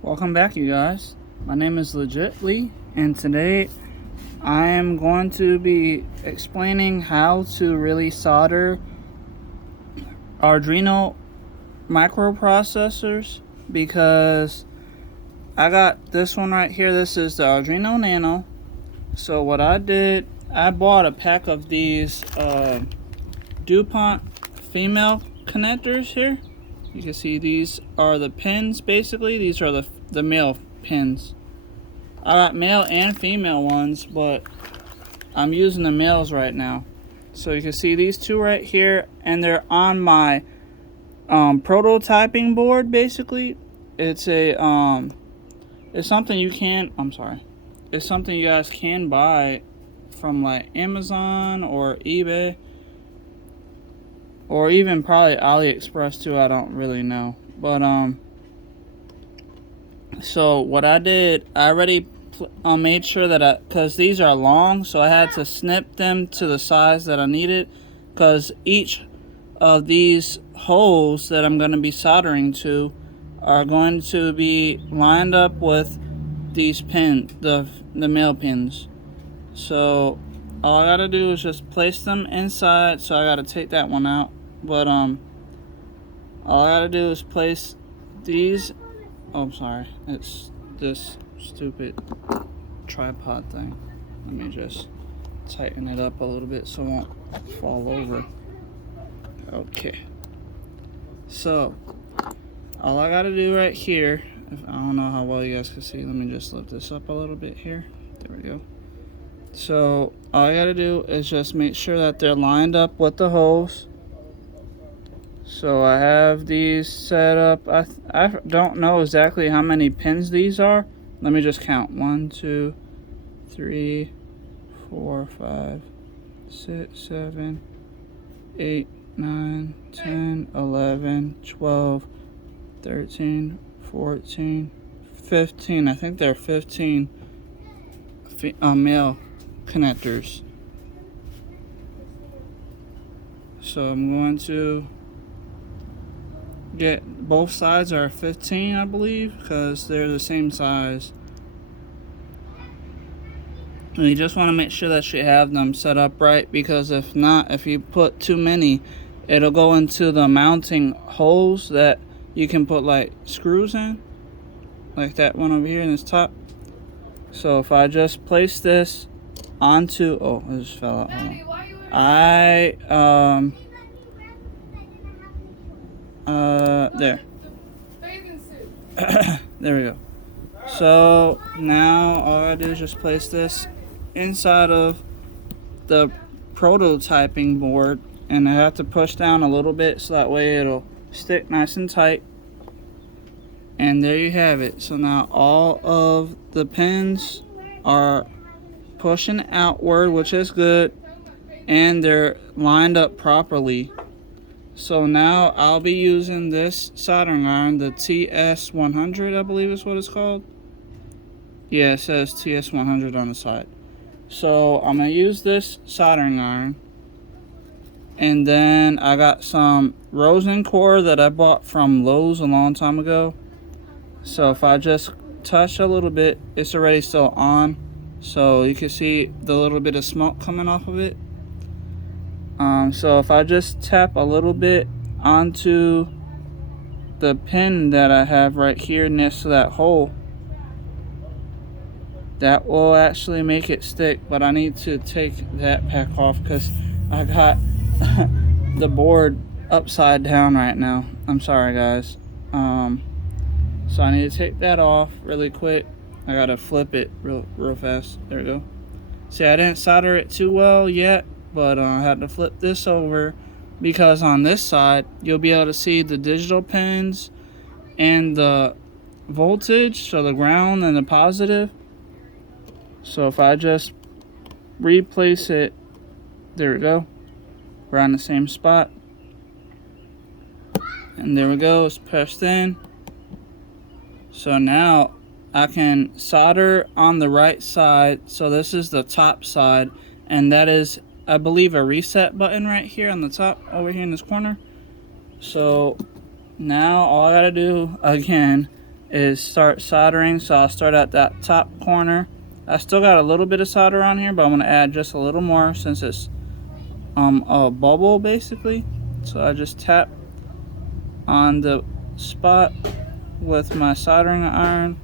Welcome back, you guys. My name is Legitly, and today I am going to be explaining how to really solder Arduino microprocessors, because I got this one right here. This is the Arduino Nano. So what I did, I bought a pack of these DuPont female connectors here. You can see these are the pins. Basically these are the male pins. I got male and female ones, but I'm using the males right now. So you can see these two right here, and they're on my prototyping board. Basically it's a it's something you can it's something you guys can buy from like Amazon or eBay, or even probably AliExpress too. I don't really know, but so what I did, I already made sure that because these are long, so I had to snip them to the size that I needed, because each of these holes that I'm going to be soldering to are going to be lined up with these pins, the male pins. So all I gotta do is just place them inside. So I gotta take that one out, but all I gotta do is place these. Oh, I'm sorry, it's this stupid tripod thing. Let me just tighten it up a little bit so it won't fall over. Okay, so all I gotta do right here, I don't know how well you guys can see, let me just lift this up a little bit here. There we go. So all I gotta do is just make sure that they're lined up with the holes. So I have these set up. I don't know exactly how many pins these are. Let me just count. 1, 2, 3, 4, 5, 6, 7, 8, 9, 10, 11, 12, 13, 14, 15. I think there are 15 male connectors. So I'm going to get both sides are 15, I believe, because they're the same size. And you just want to make sure that you have them set up right, because if not, if you put too many, it'll go into the mounting holes that you can put like screws in, like that one over here in this top. So if I just place this onto, oh, it just fell out. There. There we go. So now all I do is just place this inside of the prototyping board, and I have to push down a little bit so that way it'll stick nice and tight. And there you have it. So now all of the pins are pushing outward, which is good, and they're lined up properly. So now I'll be using this soldering iron, the TS100, I believe is what it's called. Yeah, it says TS100 on the side. So I'm going to use this soldering iron. And then I got some rosin core that I bought from Lowe's a long time ago. So if I just touch a little bit, it's already still on. So you can see the little bit of smoke coming off of it. So if I just tap a little bit onto the pin that I have right here next to that hole, that will actually make it stick. But I need to take that pack off because I got the board upside down right now. I'm sorry, guys. So I need to take that off really quick. I gotta flip it real fast. There we go. See, I didn't solder it too well yet, but I had to flip this over because on this side you'll be able to see the digital pins and the voltage, so the ground and the positive. So if I just replace it, there we go, we're on the same spot, and there we go, it's pressed in. So now I can solder on the right side. So this is the top side, and that is, I believe, a reset button right here on the top over here in this corner. So now all I gotta do again is start soldering. So I'll start at that top corner. I still got a little bit of solder on here, but I'm going to add just a little more since it's a bubble basically. So I just tap on the spot with my soldering iron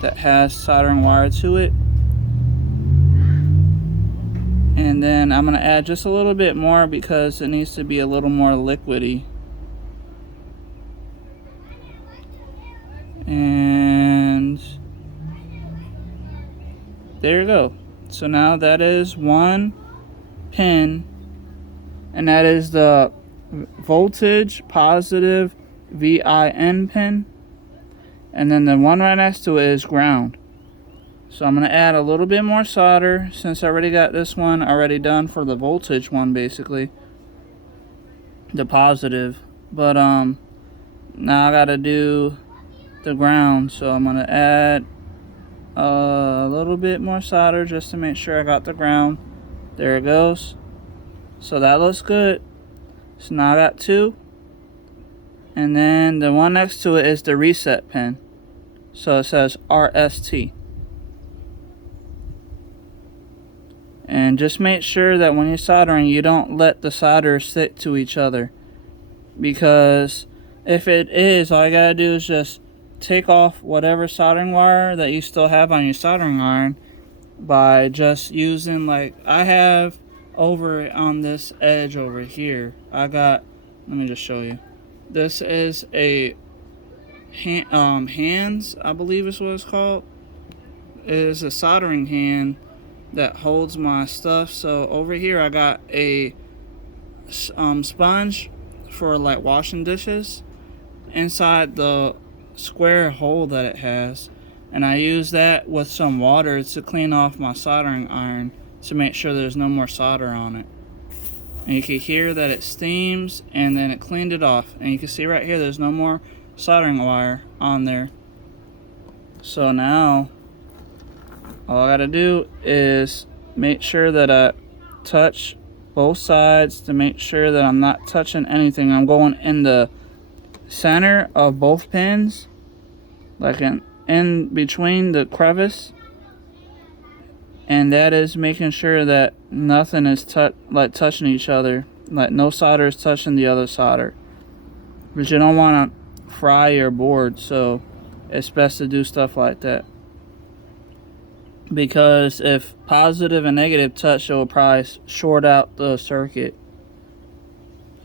that has soldering wire to it. And then I'm going to add just a little bit more because it needs to be a little more liquidy. And there you go. So now that is one pin, and that is the voltage positive VIN pin, and then the one right next to it is ground. So I'm going to add a little bit more solder since I already got this one already done for the voltage one, basically the positive. But now I got to do the ground, so I'm going to add a little bit more solder just to make sure I got the ground. There it goes. So that looks good. So now I got two, and then the one next to it is the reset pin, so it says RST. And just make sure that when you're soldering, you don't let the solder stick to each other, because if it is, all you gotta do is just take off whatever soldering wire that you still have on your soldering iron by just using, like I have over on this edge over here, I got, let me just show you. This is a hands, I believe is what it's called. It is a soldering hand that holds my stuff. So over here I got a sponge for like washing dishes inside the square hole that it has, and I use that with some water to clean off my soldering iron to make sure there's no more solder on it. And you can hear that it steams, and then it cleaned it off, and you can see right here there's no more soldering wire on there. So now all I gotta do is make sure that I touch both sides to make sure that I'm not touching anything. I'm going in the center of both pins, like in between the crevice, and that is making sure that nothing is touching each other, like no solder is touching the other solder, because you don't want to fry your board. So it's best to do stuff like that, because if positive and negative touch, it will probably short out the circuit.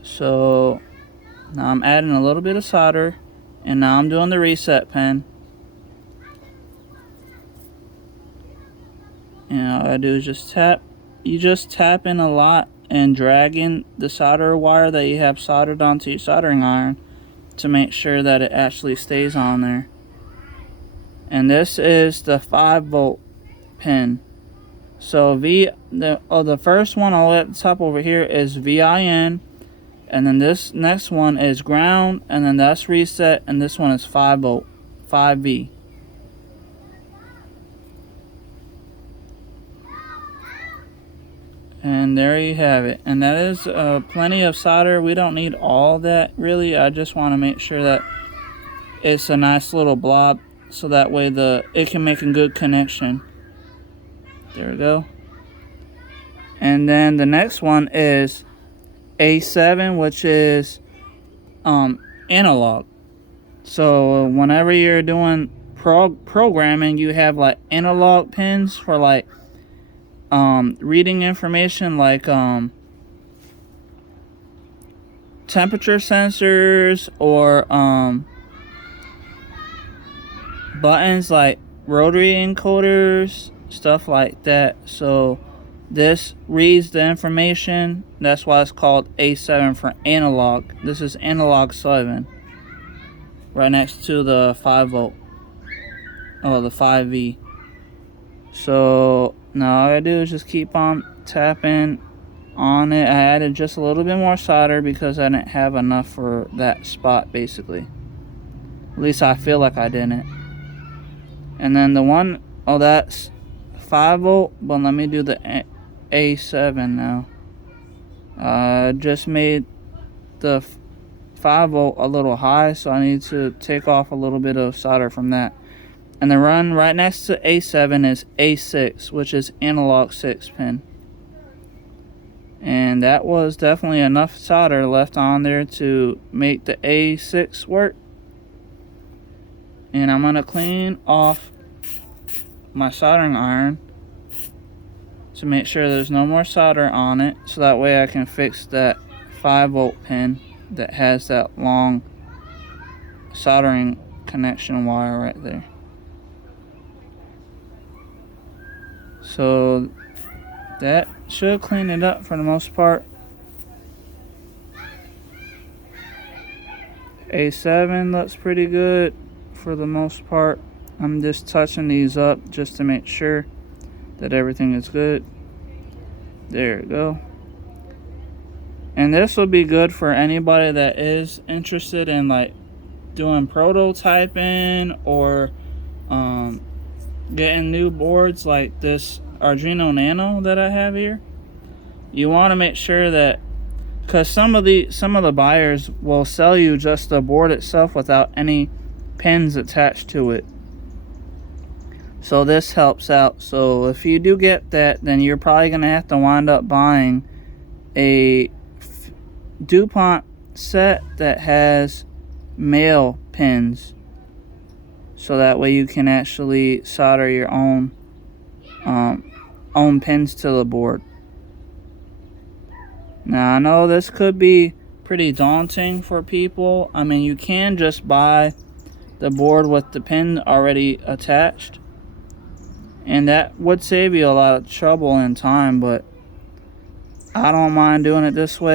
So now I'm adding a little bit of solder, and now I'm doing the reset pin. And all I do is just tap. You just tap in a lot and drag in the solder wire that you have soldered onto your soldering iron to make sure that it actually stays on there. And this is the 5-volt pin. So the first one all the way at the top over here is VIN, and then this next one is ground, and then that's reset, and this one is 5-volt, 5V. And there you have it. And that is plenty of solder. We don't need all that really. I just want to make sure that it's a nice little blob, so that way it can make a good connection. There we go. And then the next one is A7, which is analog. So whenever you're doing programming, you have like analog pins for like reading information, like temperature sensors, or buttons like rotary encoders, stuff like that. So this reads the information. That's why it's called A7 for analog. This is analog 7, right next to the 5-volt, oh, the 5V. So now all I do is just keep on tapping on it. I added just a little bit more solder because I didn't have enough for that spot, basically. At least I feel like I didn't. And then the one, oh, that's 5-volt, but let me do the A7 now. Just made the 5-volt a little high, so I need to take off a little bit of solder from that. And the run right next to A7 is A6, which is analog 6 pin. And that was definitely enough solder left on there to make the A6 work. And I'm gonna clean off my soldering iron to make sure there's no more solder on it, so that way I can fix that 5-volt pin that has that long soldering connection wire right there. So that should clean it up for the most part. A7 looks pretty good for the most part. I'm just touching these up just to make sure that everything is good. There we go. And this will be good for anybody that is interested in like doing prototyping or getting new boards like this Arduino Nano that I have here. You want to make sure that, because some of the buyers will sell you just the board itself without any pins attached to it. So this helps out. So if you do get that, then you're probably going to have to wind up buying a DuPont set that has male pins, so that way you can actually solder your own pins to the board. Now I know this could be pretty daunting for people. I mean, you can just buy the board with the pin already attached, and that would save you a lot of trouble and time, but I don't mind doing it this way.